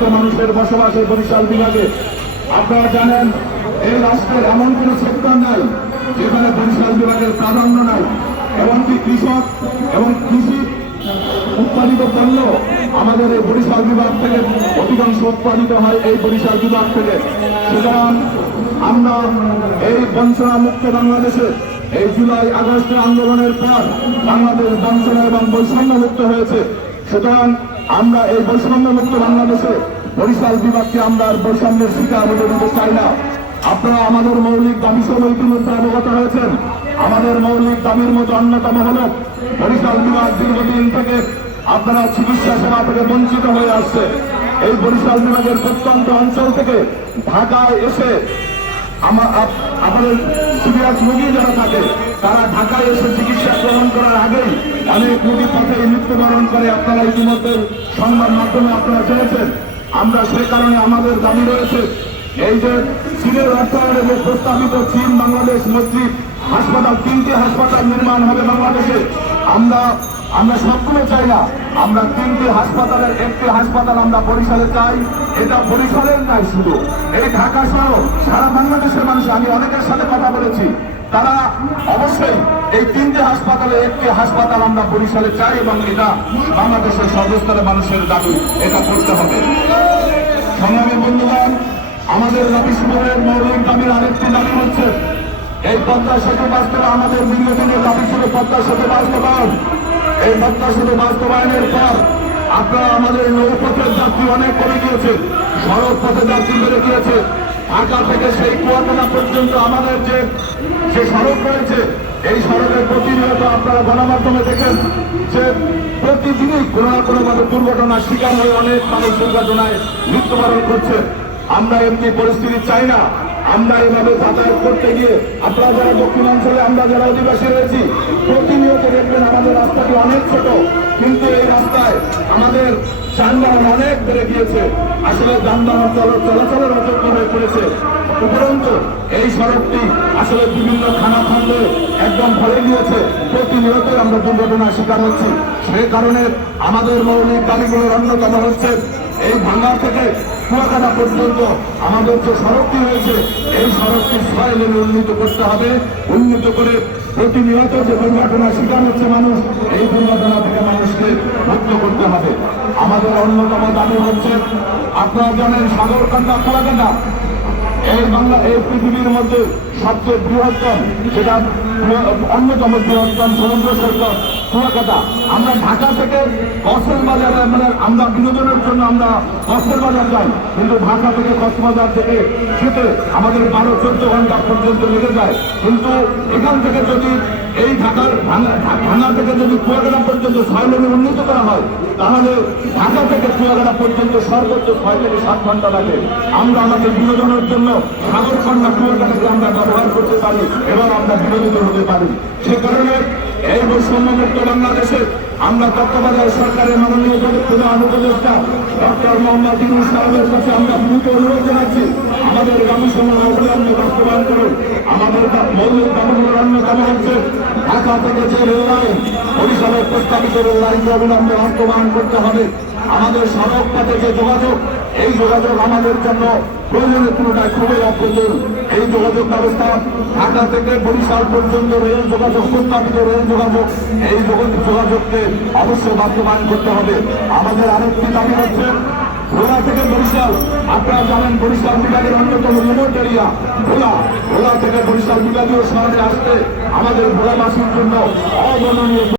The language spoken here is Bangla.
কোটি মানুষের বসবাস এই বরিশাল বিভাগে। আপনারা জানেন, এই রাষ্ট্রের এমন কোন সেক্টর নাই যেখানে বরিশাল বিভাগের প্রাধান্য নাই। এমনকি কৃষক এবং কৃষি উৎপাদিত পণ্য আমাদের এই বরিশাল বিভাগ থেকে অধিকাংশ উৎপাদিত হয় এই বরিশাল বিভাগ থেকে। সুতরাং আমরা এই বঞ্চনা মুক্ত বাংলাদেশে এই জুলাই আগস্টের আন্দোলনের পর বাংলাদেশ বঞ্চনা এবং বৈষম্য মুক্ত হয়েছে। সুতরাং আমরা এই বৈষম্য মুক্ত বাংলাদেশে বরিশাল বিভাগকে আমরা বৈষম্যের শিকার হতে দিতে চাই না। আপনারা আমাদের মৌলিক দাবি সহ ইতিমধ্যে অবগত হয়েছেন। আমাদের মৌলিক দাবির মতো অন্যতম হল বরিশাল বিভাগ দীর্ঘদিন থেকে আপনারা চিকিৎসা সেবা থেকে বঞ্চিত হয়ে আসছে। এই বরিশাল বিভাগের প্রত্যন্ত অঞ্চল থেকে ঢাকায় এসে আমাদের সিরিয়াস রোগী যারা থাকে, তারা ঢাকায় এসে চিকিৎসা গ্রহণ করার আগেই অনেক রোগী পথে মৃত্যুবরণ করে। আপনারা ইতিমধ্যে সংবাদ মাধ্যমে আপনারা জেনেছেন আমরা সে কারণে আমাদের দাবি রয়েছে, এই যে চীনের অর্থায়নে যে প্রস্তাবিত চীন বাংলাদেশ মৈত্রী হাসপাতাল, তিনটি হাসপাতাল নির্মাণ হবে বাংলাদেশে। আমরা আমরা সবগুলো চাই না। আমরা তিনটি হাসপাতালের, একটি হাসপাতাল আমরা বরিশালে চাই। এটা বরিশালের নাই শুধু। এই ঢাকা সহ সারা বাংলাদেশের মানুষ, আমি অনেকের সাথে কথা বলেছি। তারা অবশ্যই এই তিনটি হাসপাতালে, একটি হাসপাতাল আমরা বরিশালে চাই এবং এটা বাংলাদেশের সর্বস্তরের মানুষের দাবি, এটা করতে হবে। সংগ্রামী বন্ধুগণ, আমাদের দাবি সুন্দরের মৌলিক দাবির আরেকটি দাবি হচ্ছে, এই পদ্মা সেতু বাস্তবে আমাদের দীর্ঘদিনের দাবি ছিল পদ্মা সেতু বাস্তবায়ন। এই পদ্মা সেতু বাস্তবায়নের পর আপনারা আমাদের নৌপথের যাত্রী অনেক কমে গিয়েছে, সড়ক পথে যাত্রী বেড়ে গিয়েছে। ঢাকা থেকে সেই কুয়াকাটা পর্যন্ত আমাদের যে যে সড়ক রয়েছে, এই সড়কের প্রতিনিয়ত আপনারা গণমাধ্যমে দেখেন যে প্রতিদিনই কোনো না কোনো ভাবে দুর্ঘটনার শিকার হয়ে অনেক মানুষ দুর্ঘটনায় মৃত্যুবরণ করছে। আমরা এমনি পরিস্থিতি চাই না। আমরা এভাবে যাতায়াত করতে গিয়ে আপনারা যারা দক্ষিণাঞ্চলে আমরা যারা অধিবাসী রয়েছি, প্রতিনিয়ত দেখবেন আমাদের রাস্তাটি অনেক ছোট। কিন্তু এই রাস্তায় আমাদের যানবাহন অনেক বেড়ে গিয়েছে। আসলে যানবাহন চল- চলাচলের অযোগ্য হয়ে পড়েছে। উপরন্তু, এই সড়কটি আসলে বিভিন্ন খানা খন্দে একদম ভরে গিয়েছে। প্রতিনিয়তই আমরা দুর্ঘটনার শিকার হচ্ছি। সেই কারণে আমাদের মৌলিক দাবিগুলোর অন্যতম হচ্ছে এই ভাঙ্গা থেকে কুয়াকাটা পর্যন্ত আমাদের যে সড়কটি রয়েছে, এই সড়কটি ছয় লেনে উন্নীত করতে হবে। উন্নীত করে প্রতিনিয়ত যে দুর্ঘটনার শিকার হচ্ছে মানুষ, এই দুর্ঘটনা থেকে মানুষকে মুক্ত করতে হবে। আমাদের অন্যতম দাবি হচ্ছে, আপনারা জানেন সাগরকান্দা কুয়াকাটা এই বাংলা, এই পৃথিবীর মধ্যে সবচেয়ে বৃহত্তম বৃহ- অন্যতম বৃহত্তম সমুদ্র সৈকত কুয়াকাটা। আমরা ঢাকা থেকে কক্সের বাজারে মানে আমরা বিনোদনের জন্য আমরা কক্সের বাজার যাই, কিন্তু ঢাকা থেকে কক্সবাজার থেকে যেতে আমাদের বারো, চোদ্দ ঘণ্টা পর্যন্ত লেগে যায়। কিন্তু এখান থেকে যদি এই ঢাকার ভাঙা থেকে যদি কুয়াকাটা পর্যন্ত লেনে উন্নীত করা হয় তাহলে ঢাকা থেকে কুয়াকাটা পর্যন্ত সর্বোচ্চ ছয় থেকে সাত ঘণ্টা লাগে। আমরা আমাদের বিনোদনের জন্য সাগরকন্যা কুয়াকাটাকে আমরা ব্যবহার করতে পারি এবং আমরা বিনোদিত হতে পারি। সে কারণে এই বৈষম্যমুক্ত বাংলাদেশে আমরা তত্ত্বাবধায়ক সরকারের মাননীয় প্রধান উপদেষ্টা, ডক্টর মোহাম্মদ ইউনুস সাহেবের কাছে আমরা বিনীত অনুরোধ জানাচ্ছি, আমাদের সমূহ অবিলম্বে বাস্তবায়ন করুন। আমাদের মৌলিক অন্যতম হচ্ছে ঢাকা থেকে যে রেল লাইন বরিশালের প্রস্তাবিত রেল লাইনকে অবিলম্বে বাস্তবায়ন করতে হবে। আমাদের সড়ক পথে যে যোগাযোগ, এই যোগাযোগ আমাদের জন্য প্রয়োজনের তুলনায় খুবই অপ্রয়োজন এই যোগাযোগ ব্যবস্থা ঢাকা থেকে বরিশাল পর্যন্ত রেল যোগাযোগ, প্রস্তাবিত রেল যোগাযোগ, এই যোগাযোগকে অবশ্যই বাস্তবায়ন করতে হবে। আমাদের আরেকটি দাবি হচ্ছে, ভোলা থেকে বরিশাল, আপনারা জানেন বরিশাল বিভাগের অন্যতম রিমোট এরিয়া, ভোলা। ভোলা থেকে বরিশাল বিভাগীয় শহরে আসতে আমাদের ভোলাবাসীর জন্য অবর্ণনীয়